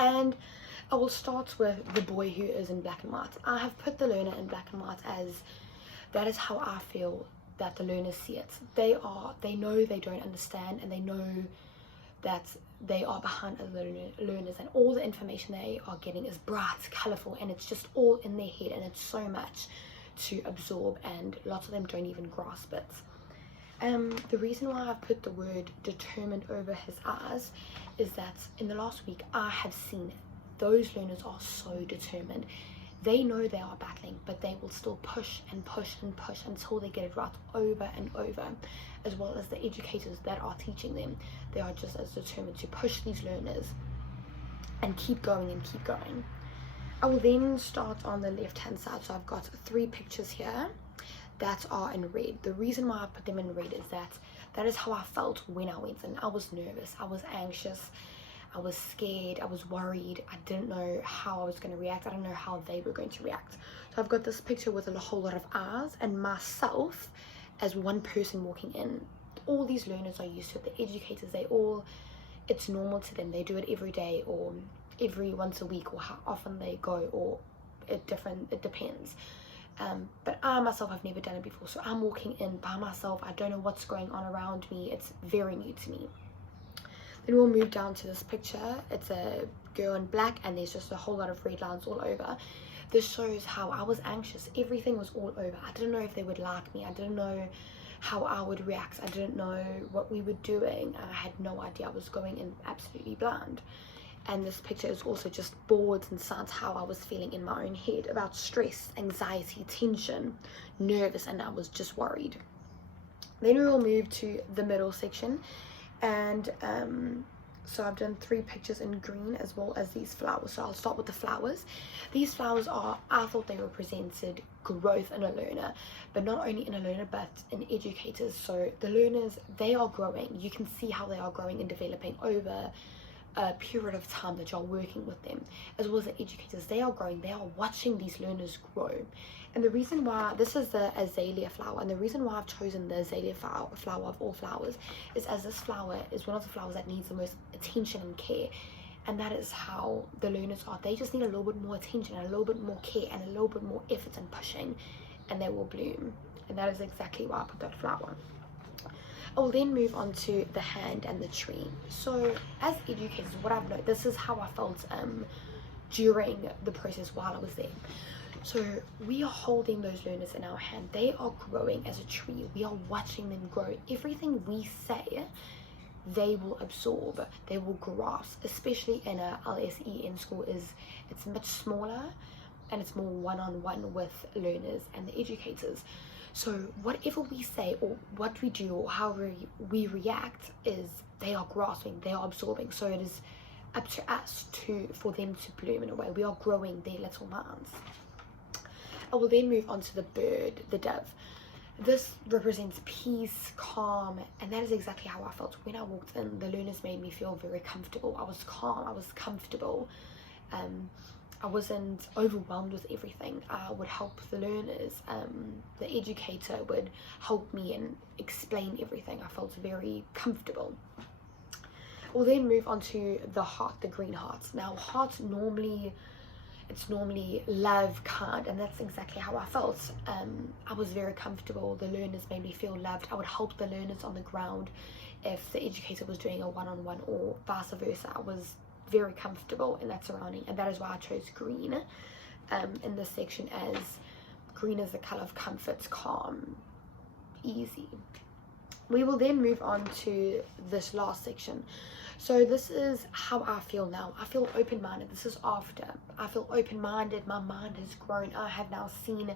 And I will start with the boy who is in black and white. I have put the learner in black and white as that is how I feel that the learners see it. They know they don't understand, and they know that they are behind other learners, and all the information they are getting is bright, colorful, and it's just all in their head, and it's so much to absorb, and lots of them don't even grasp it. The reason why I've put the word determined over his eyes is that in the last week I have seen those learners are so determined. They know they are battling, but they will still push and push and push until they get it right over and over, as well as the educators that are teaching them. They are just as determined to push these learners and keep going and keep going. I will then start on the left hand side. So I've got 3 pictures here that are in red. The reason why I put them in red is that is how I felt when I went in. I was nervous, I was anxious, I was scared, I was worried. I didn't know how I was going to react. I don't know how they were going to react. So I've got this picture with a whole lot of eyes and myself as one person walking in. All these learners are used to it. The educators, it's normal to them. They do it every day or every once a week, or how often they go, or it depends. But I myself have never done it before, so I'm walking in by myself. I don't know what's going on around me. It's very new to me. Then we'll move down to this picture. It's a girl in black, and there's just a whole lot of red lines all over. This shows how I was anxious. Everything was all over. I didn't know if they would like me. I didn't know how I would react. I didn't know what we were doing. I had no idea. I was going in absolutely blind. And this picture is also just boards and signs how I was feeling in my own head about stress, anxiety, tension, nervous, and I was just worried. Then we will move to the middle section, and so I've done 3 pictures in green as well as these flowers. So I'll start with the flowers. These flowers I thought they represented growth in a learner, but not only in a learner but in educators. So the learners, they are growing. You can see how they are growing and developing over a period of time that you're working with them, as well as the educators. They are growing, they are watching these learners grow. And the reason why this is the azalea flower, and the reason why I've chosen the azalea flower of all flowers, is as this flower is one of the flowers that needs the most attention and care. And that is how the learners are. They just need a little bit more attention and a little bit more care and a little bit more effort and pushing, and they will bloom. And that is exactly why I put that flower. I will then move on to the hand and the tree. So as educators, what I've noticed, this is how I felt during the process while I was there. So we are holding those learners in our hand. They are growing as a tree. We are watching them grow. Everything we say, they will absorb, they will grasp. Especially in a LSE in school, it's much smaller and it's more one-on-one with learners and the educators. So whatever we say or what we do or how we react, is they are grasping, they are absorbing. So it is up to us for them to bloom in a way. We are growing their little minds. I will then move on to the bird, the dove. This represents peace, calm, and that is exactly how I felt when I walked in. The learners made me feel very comfortable. I was calm, I was comfortable. I wasn't overwhelmed with everything. I would help the learners. The educator would help me and explain everything. I felt very comfortable. We'll then move on to the heart, the green heart. Now, heart it's normally love, kind, and that's exactly how I felt. I was very comfortable. The learners made me feel loved. I would help the learners on the ground if the educator was doing a one-on-one or vice versa. I was very comfortable in that surrounding, and that is why I chose green in this section, as green is the color of comfort, calm, easy. We will then move on to this last section. So this is how I feel now. I feel open-minded. This is after. I feel open-minded. My mind has grown. I have now seen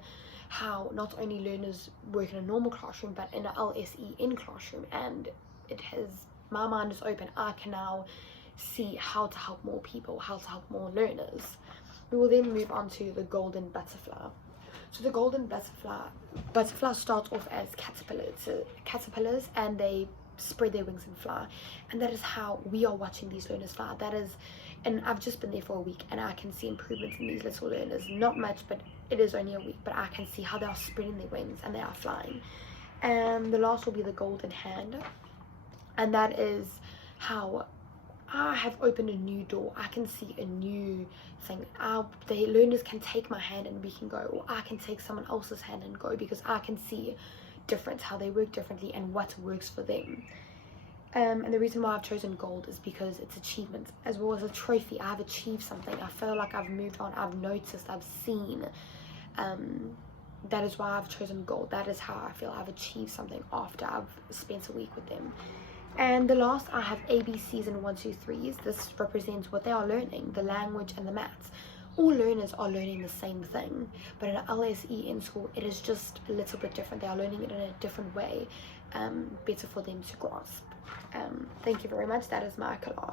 how not only learners work in a normal classroom but in an LSEN classroom, and my mind is open. I can now see how to help more people, how to help more learners. We will then move on to the golden butterfly. So the golden butterfly starts off as caterpillars, and they spread their wings and fly, and that is how we are watching these learners fly. And I've just been there for a week, and I can see improvements in these little learners. Not much, but it is only a week, but I can see how they are spreading their wings and they are flying. And the last will be the golden hand, and that is how I have opened a new door. I can see a new thing. The learners can take my hand and we can go, or I can take someone else's hand and go, because I can see difference, how they work differently and what works for them. And the reason why I've chosen gold is because it's achievement as well as a trophy. I've achieved something. I feel like I've moved on. I've noticed. I've seen. That is why I've chosen gold. That is how I feel I've achieved something after I've spent a week with them. And the last, I have ABCs and 1, 2, 3s. This represents what they are learning, the language and the maths. All learners are learning the same thing, but in an LSE in school, it is just a little bit different. They are learning it in a different way, better for them to grasp. Thank you very much. That is my collage.